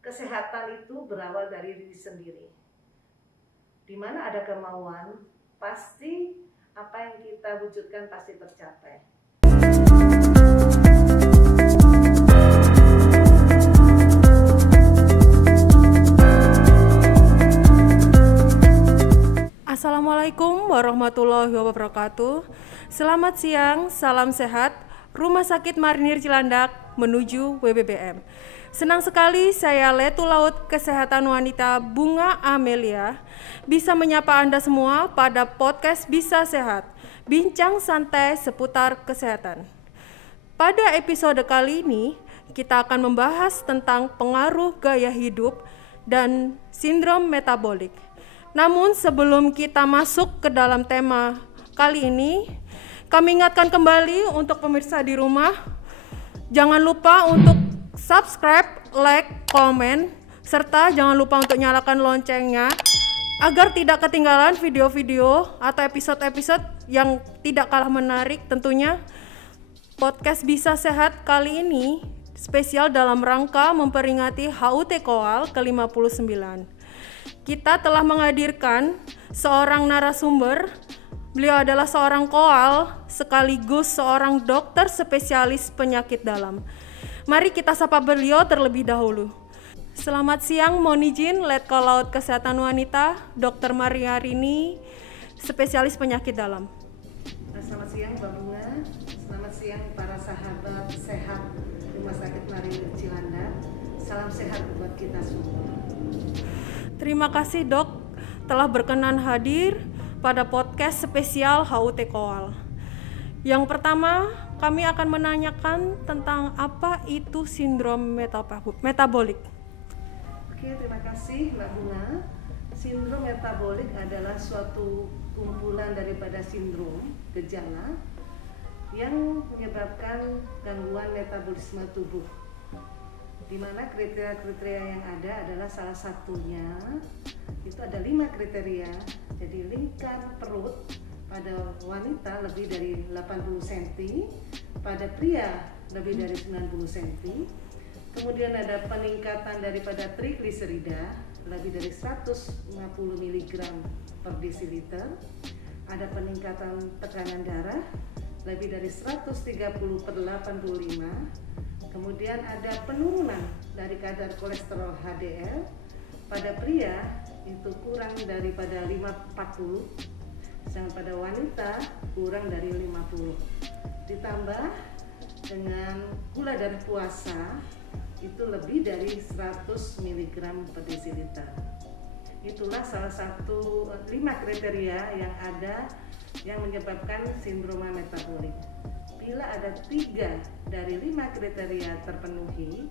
kesehatan itu berawal dari diri sendiri. Di mana ada kemauan, pasti apa yang kita wujudkan pasti tercapai. Assalamualaikum warahmatullahi wabarakatuh. Selamat siang, salam sehat. Rumah Sakit Marinir Cilandak menuju WBBM. Senang sekali saya Letu Laut Kesehatan Wanita Bunga Amelia bisa menyapa Anda semua pada podcast Bisa Sehat, bincang santai seputar kesehatan. Pada episode kali ini, kita akan membahas tentang pengaruh gaya hidup dan sindrom metabolik. Namun sebelum kita masuk ke dalam tema kali ini, kami ingatkan kembali untuk pemirsa di rumah, jangan lupa untuk subscribe, like, komen, serta jangan lupa untuk nyalakan loncengnya agar tidak ketinggalan video-video atau episode-episode yang tidak kalah menarik. Tentunya podcast Bisa Sehat kali ini spesial dalam rangka memperingati HUT Koal ke-59. Kita telah menghadirkan seorang narasumber. Beliau adalah seorang koal sekaligus seorang dokter spesialis penyakit dalam. Mari kita sapa beliau terlebih dahulu. Selamat siang, mohon izin Letkol Laut Kesehatan Wanita, Dr. Maria Rini, spesialis penyakit dalam. Selamat siang Mbak Bunga, selamat siang para sahabat sehat Rumah Sakit Marinir Cilandak. Salam sehat buat kita semua. Terima kasih Dok telah berkenan hadir pada podcast spesial HUT Koal. Yang pertama, kami akan menanyakan tentang apa itu sindrom metabolik. Oke, terima kasih Mbak Bunga. Sindrom metabolik adalah suatu kumpulan daripada sindrom, gejala yang menyebabkan gangguan metabolisme tubuh, di mana kriteria-kriteria yang ada adalah salah satunya itu ada 5 kriteria. Jadi lingkar perut pada wanita lebih dari 80 cm, pada pria lebih dari 90 cm. Kemudian ada peningkatan daripada trigliserida lebih dari 150 mg per desiliter. Ada peningkatan tekanan darah lebih dari 130/85. Kemudian ada penurunan dari kadar kolesterol HDL pada pria itu kurang daripada 40, sedangkan pada wanita kurang dari 50. Ditambah dengan gula darah puasa itu lebih dari 100 mg per desiliter. Itulah salah satu 5 kriteria yang ada yang menyebabkan sindrom metabolik. Bila ada 3 dari 5 kriteria terpenuhi,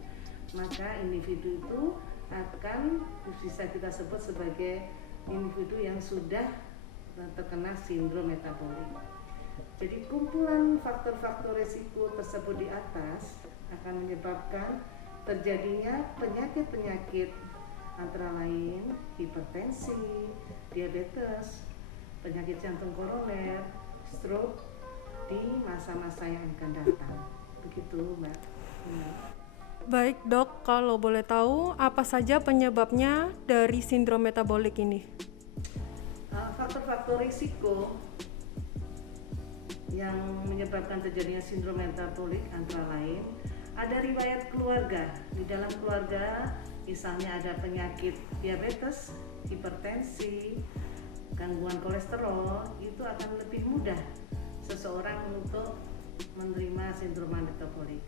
maka individu itu akan bisa kita sebut sebagai individu yang sudah terkena sindrom metabolik. Jadi kumpulan faktor-faktor risiko tersebut di atas akan menyebabkan terjadinya penyakit-penyakit antara lain hipertensi, diabetes, penyakit jantung koroner, stroke di masa-masa yang akan datang. Begitu Mbak. Baik Dok, kalau boleh tahu apa saja penyebabnya dari sindrom metabolik ini? Faktor-faktor risiko yang menyebabkan terjadinya sindrom metabolik antara lain ada riwayat keluarga. Di dalam keluarga misalnya ada penyakit diabetes, hipertensi, gangguan kolesterol, itu akan lebih mudah seseorang untuk menerima sindrom metabolik.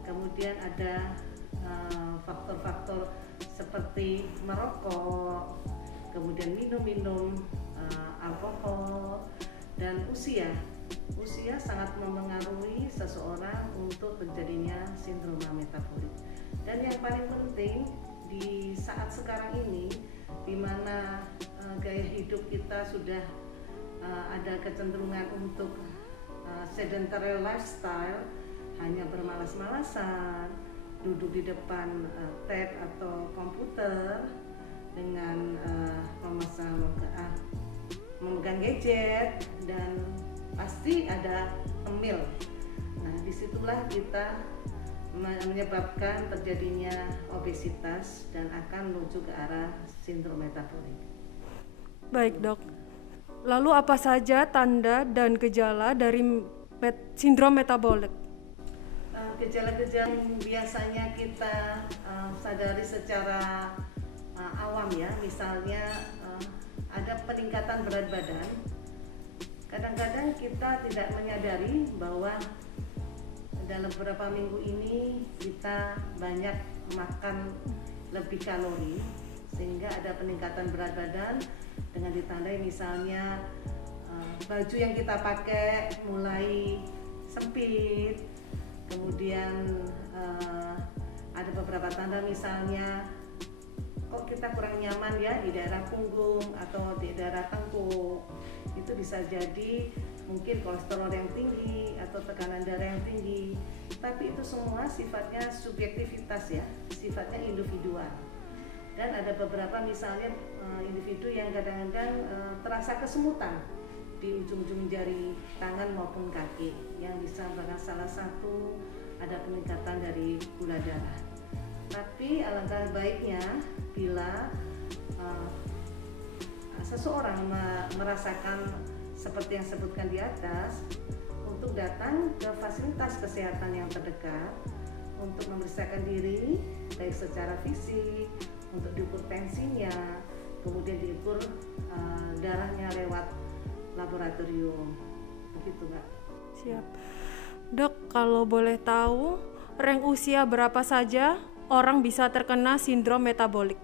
Kemudian ada faktor-faktor seperti merokok, kemudian minum alkohol, dan usia. Usia sangat mempengaruhi seseorang untuk terjadinya sindrom metabolik. Dan yang paling penting di saat sekarang ini, di mana gaya hidup kita sudah ada kecenderungan untuk sedentary lifestyle, hanya bermalas-malasan, duduk di depan tab atau komputer dengan memegang gadget, dan pasti ada emil. Nah, disitulah kita menyebabkan terjadinya obesitas dan akan menuju ke arah sindrom metabolik. Baik dok, lalu apa saja tanda dan gejala dari sindrom metabolik? Gejala-gejala yang biasanya kita sadari secara awam ya, misalnya ada peningkatan berat badan. Kadang-kadang kita tidak menyadari bahwa dalam beberapa minggu ini kita banyak makan lebih kalori sehingga ada peningkatan berat badan dengan ditandai misalnya baju yang kita pakai mulai sempit, kemudian ada beberapa tanda misalnya kok kita kurang nyaman ya di daerah punggung atau di daerah tengkuk. Itu bisa jadi mungkin kolesterol yang tinggi atau tekanan darah yang tinggi, tapi itu semua sifatnya subjektivitas ya, sifatnya individual. Dan ada beberapa misalnya individu yang kadang-kadang terasa kesemutan di ujung-ujung jari tangan maupun kaki, yang bisa merupakan salah satu ada peningkatan dari gula darah. Tapi alangkah baiknya bila seseorang merasakan seperti yang sebutkan di atas, untuk datang ke fasilitas kesehatan yang terdekat untuk memeriksakan diri baik secara fisik, untuk diukur tensinya, kemudian diukur darahnya lewat laboratorium. Begitu Mbak. Siap. Dok, kalau boleh tahu, rank usia berapa saja orang bisa terkena sindrom metabolik?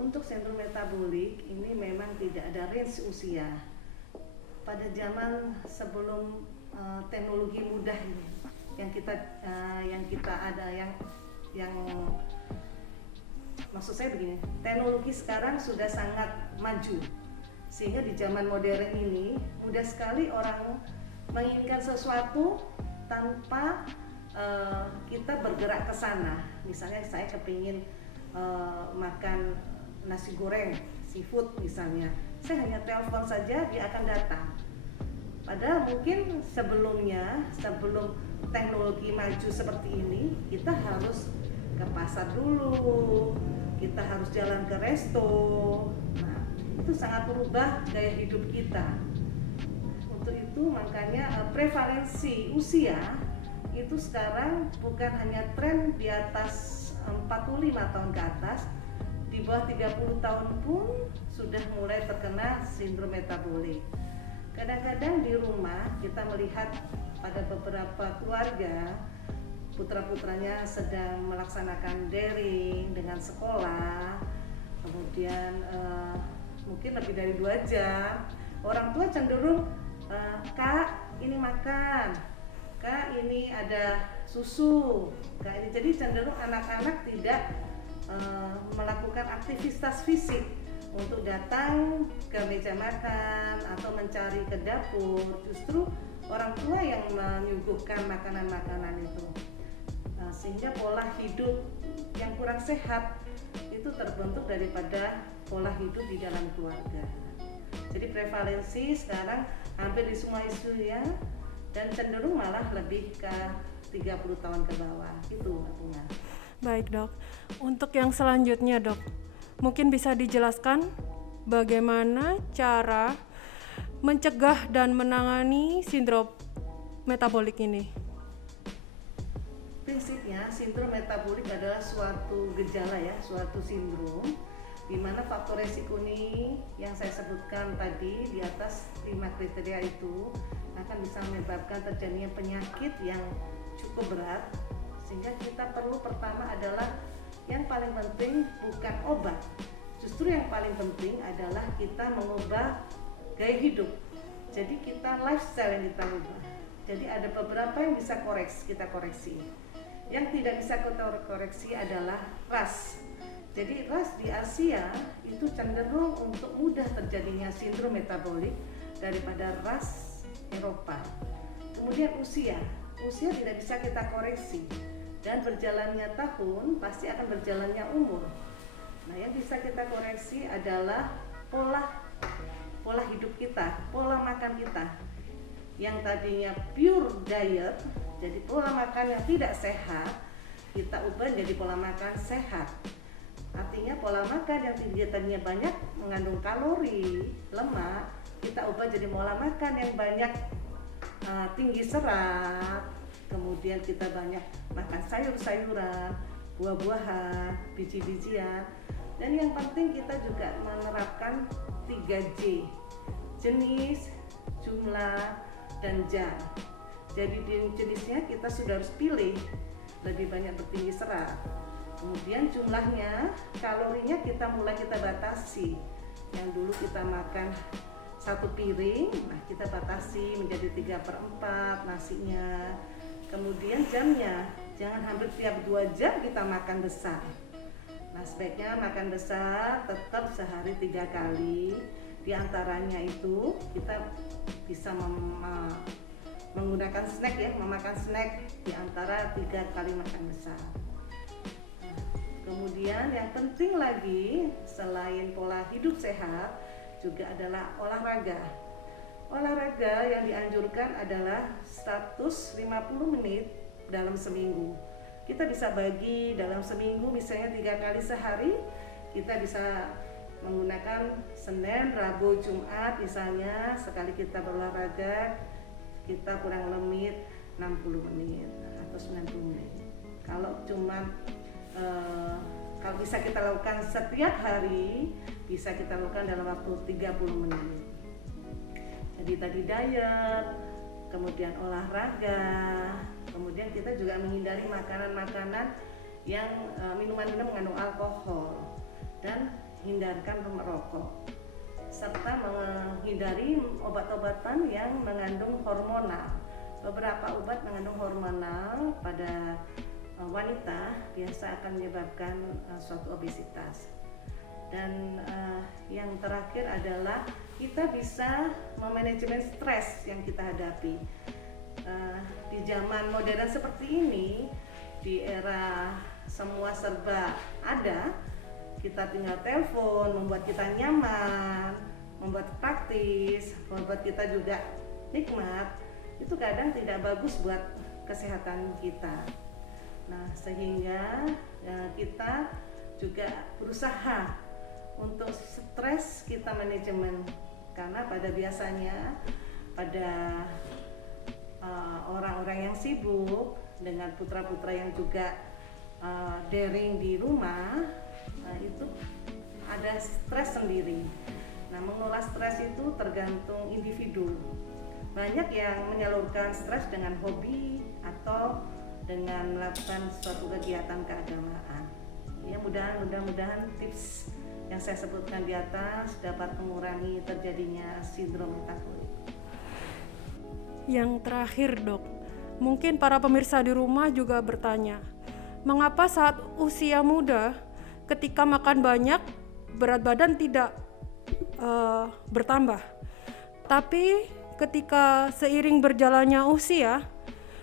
Untuk sindrom metabolik ini memang tidak ada range usia. Pada zaman sebelum teknologi mudah ini yang kita ada yang maksud saya begini, teknologi sekarang sudah sangat maju sehingga di zaman modern ini mudah sekali orang menginginkan sesuatu tanpa kita bergerak ke sana. Misalnya saya kepingin makan nasi goreng seafood misalnya, saya hanya telepon saja dia akan datang. Padahal mungkin sebelum teknologi maju seperti ini, kita harus ke pasar dulu, kita harus jalan ke resto. Nah, itu sangat merubah gaya hidup kita. Untuk itu makanya prevalensi usia itu sekarang bukan hanya tren di atas 45 tahun ke atas, di bawah 30 tahun pun sudah mulai terkena sindrom metabolik. Kadang-kadang di rumah kita melihat pada beberapa keluarga putra-putranya sedang melaksanakan daring dengan sekolah, kemudian mungkin lebih dari 2 jam, orang tua cenderung Kak ini makan, Kak ini ada susu, Kak ini, jadi cenderung anak-anak tidak melakukan aktivitas fisik untuk datang ke meja makan atau mencari ke dapur. Justru orang tua yang menyuguhkan makanan-makanan itu, sehingga pola hidup yang kurang sehat itu terbentuk daripada pola hidup di dalam keluarga. Jadi prevalensi sekarang hampir di semua isu ya, dan cenderung malah lebih ke 30 tahun ke bawah. Itu Bunga. Baik dok, untuk yang selanjutnya dok, mungkin bisa dijelaskan bagaimana cara mencegah dan menangani sindrom metabolik ini? Prinsipnya sindrom metabolik adalah suatu gejala ya, suatu sindrom di mana faktor resiko ini yang saya sebutkan tadi di atas 5 kriteria itu akan bisa menyebabkan terjadinya penyakit yang cukup berat, sehingga kita perlu pertama adalah yang paling penting bukan obat, justru yang paling penting adalah kita mengubah gaya hidup. Jadi kita lifestyle yang kita ubah. Jadi ada beberapa yang bisa kita koreksi. Yang tidak bisa kita koreksi adalah ras. Jadi ras di Asia itu cenderung untuk mudah terjadinya sindrom metabolik daripada ras Eropa. Kemudian usia tidak bisa kita koreksi, dan berjalannya tahun pasti akan berjalannya umur. Nah, yang bisa kita koreksi adalah pola hidup kita, pola makan kita. yang tadinya pure diet, jadi pola makan yang tidak sehat, kita ubah jadi pola makan sehat. Artinya pola makan yang tadinya banyak mengandung kalori, lemak, kita ubah jadi pola makan yang banyak tinggi serat, kemudian kita banyak makan sayur-sayuran, buah-buahan, biji-bijian, dan yang penting kita juga menerapkan 3J, jenis, jumlah, dan jam. Jadi di jenisnya kita sudah harus pilih lebih banyak bertinggi serat. Kemudian jumlahnya, kalorinya kita batasi. Yang dulu kita makan 1 piring, nah kita batasi menjadi 3/4 nasinya. Kemudian jamnya, jangan hampir tiap 2 jam kita makan besar. Nah sebaiknya makan besar tetap sehari 3 kali. Di antaranya itu kita bisa menggunakan snack ya, memakan snack di antara 3 kali makan besar. Kemudian yang penting lagi selain pola hidup sehat juga adalah olahraga. Olahraga yang dianjurkan adalah 150 menit dalam seminggu. Kita bisa bagi dalam seminggu misalnya 3 kali sehari, kita bisa menggunakan Senin, Rabu, Jumat misalnya sekali kita berolahraga kita kurang lebih 60 menit atau 90 menit. Kalau kalau bisa kita lakukan setiap hari, bisa kita lakukan dalam waktu 30 menit. Jadi tadi diet, kemudian olahraga, kemudian kita juga menghindari makanan-makanan yang minuman-minuman mengandung alkohol dan hindarkan merokok, serta menghindari obat-obatan yang mengandung hormonal. Beberapa obat mengandung hormonal pada wanita biasa akan menyebabkan suatu obesitas. Dan yang terakhir adalah kita bisa memanajemen stres yang kita hadapi. Di zaman modern seperti ini, di era semua serba ada, kita tinggal telepon, membuat kita nyaman, membuat praktis, membuat kita juga nikmat, itu kadang tidak bagus buat kesehatan kita. Nah, sehingga kita juga berusaha untuk stres kita manajemen, karena pada biasanya pada orang-orang yang sibuk dengan putra-putra yang juga daring di rumah, itu ada stres sendiri. Nah, mengelola stres itu tergantung individu. Banyak yang menyalurkan stres dengan hobi atau dengan melakukan suatu kegiatan keagamaan. Ya, mudah-mudahan tips yang saya sebutkan di atas dapat mengurangi terjadinya sindrom metabolik. Yang terakhir, Dok, mungkin para pemirsa di rumah juga bertanya, mengapa saat usia muda ketika makan banyak berat badan tidak bertambah, tapi ketika seiring berjalannya usia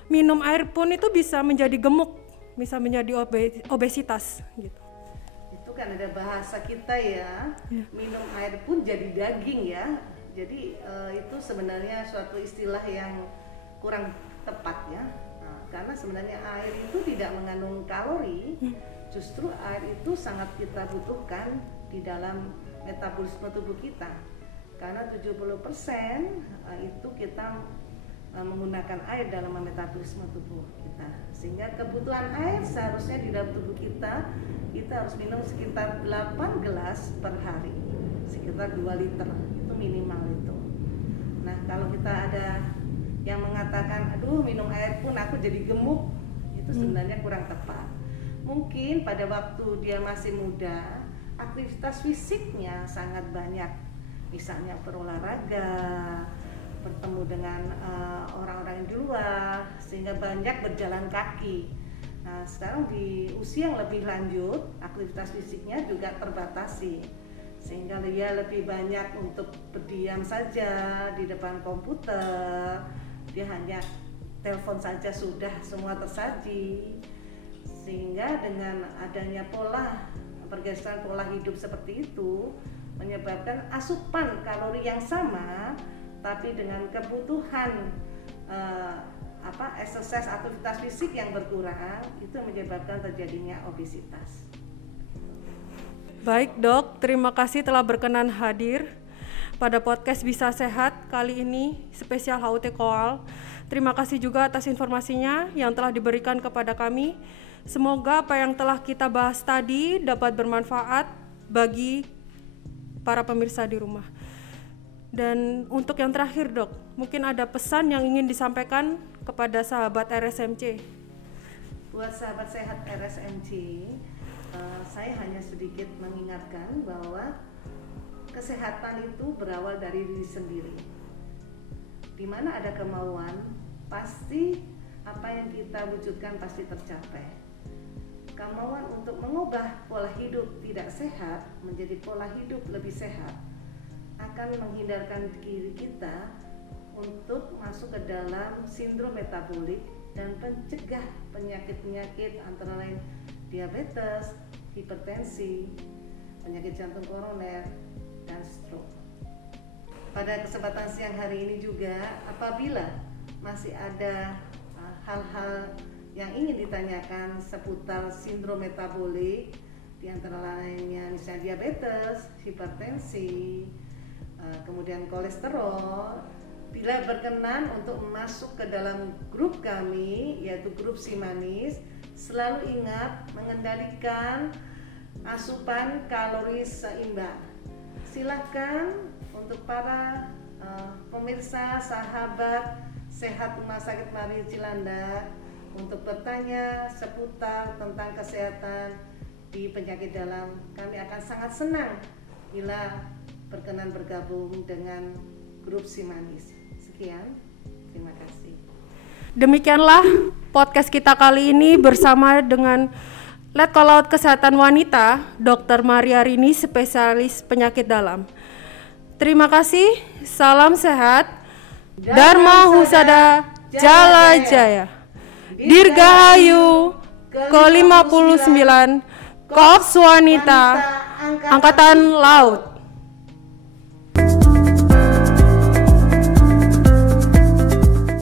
minum air pun itu bisa menjadi gemuk, bisa menjadi obesitas gitu. Itu kan ada bahasa kita ya, minum air pun jadi daging ya. Jadi itu sebenarnya suatu istilah yang kurang tepat ya. Nah, karena sebenarnya air itu tidak mengandung kalori. Justru air itu sangat kita butuhkan di dalam metabolisme tubuh kita. Karena 70% itu kita menggunakan air dalam metabolisme tubuh kita. Sehingga kebutuhan air seharusnya di dalam tubuh kita harus minum sekitar 8 gelas per hari. Sekitar 2 liter, itu minimal itu. Nah, kalau kita ada yang mengatakan, aduh minum air pun aku jadi gemuk, itu sebenarnya kurang tepat. Mungkin pada waktu dia masih muda, aktivitas fisiknya sangat banyak, misalnya berolahraga, bertemu dengan orang-orang yang di luar, sehingga banyak berjalan kaki. Nah, sekarang di usia yang lebih lanjut, aktivitas fisiknya juga terbatasi, sehingga dia lebih banyak untuk berdiam saja di depan komputer. Dia hanya telepon saja sudah semua tersaji. Sehingga dengan adanya pergeseran pola hidup seperti itu menyebabkan asupan kalori yang sama tapi dengan kebutuhan exercise, aktivitas fisik yang berkurang, itu menyebabkan terjadinya obesitas. Baik dok, terima kasih telah berkenan hadir pada podcast Bisa Sehat kali ini spesial HUT Koal. Terima kasih juga atas informasinya yang telah diberikan kepada kami. Semoga apa yang telah kita bahas tadi dapat bermanfaat bagi para pemirsa di rumah. Dan untuk yang terakhir dok, mungkin ada pesan yang ingin disampaikan kepada sahabat RSMC. Buat sahabat sehat RSMC, saya hanya sedikit mengingatkan bahwa kesehatan itu berawal dari diri sendiri. Di mana ada kemauan, pasti apa yang kita wujudkan pasti tercapai. Kemauan untuk mengubah pola hidup tidak sehat menjadi pola hidup lebih sehat akan menghindarkan diri kita untuk masuk ke dalam sindrom metabolik dan mencegah penyakit-penyakit antara lain diabetes, hipertensi, penyakit jantung koroner, dan stroke. Pada kesempatan siang hari ini juga, apabila masih ada hal-hal yang ingin ditanyakan seputar sindrom metabolik, di antara lainnya misalnya diabetes, hipertensi, kemudian kolesterol, bila berkenan untuk masuk ke dalam grup kami, yaitu grup Si Manis, selalu ingat mengendalikan asupan kalori seimbang. Silakan untuk para pemirsa, sahabat sehat Rumah Sakit Marinir Cilandak untuk bertanya seputar tentang kesehatan di penyakit dalam. Kami akan sangat senang bila berkenan bergabung dengan grup Si Manis. Sekian, terima kasih. Demikianlah podcast kita kali ini bersama dengan Letkol Kesehatan Wanita, Dr. Maria Rini, spesialis penyakit dalam. Terima kasih, salam sehat, Dharma Husada Jala Jaya, Dirgahayu ke-59, Korps Wanita Angkatan Laut.